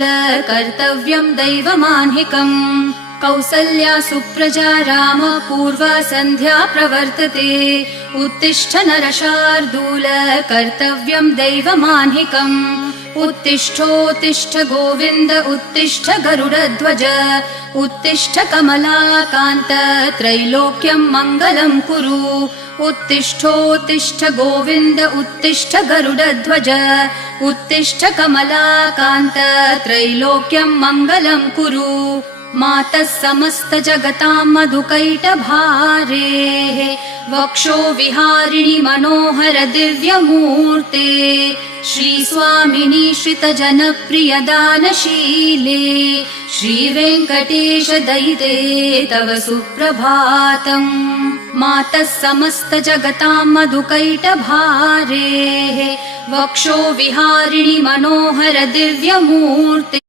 कर्तव्यं दैवमान्हिकम्। कौसल्या सुप्रजा राम पूर्वा सन्ध्या प्रवर्तते। उत्तिष्ठ नरशार्दूल कर्तव्यं दैवमान्हिकम्। उत्तिष्ठोत्तिष्ठ गोविन्द उत्तिष्ठ गरुडध्वज। उत्तिष्ठ कमलाकान्त त्रैलोक्यं मङ्गलं कुरु। उत्तिष्ठोत्तिष्ठ गोविन्द उत्तिष्ठ गरुडध्वज। उत्तिष्ठ कमलाकान्त त्रैलोक्यं मङ्गलं कुरु। मातः समस्त जगतां मधुकैटभारेः वक्षो विहारिणि मनोहर दिव्यमूर्ते। श्रीस्वामिनि श्रितजनप्रिय दानशीले श्रीवेङ्कटेश दयिते तव सुप्रभातम्। मातः समस्त जगतां मधुकैटभारेः वक्षो विहारिणि मनोहर दिव्यमूर्ते।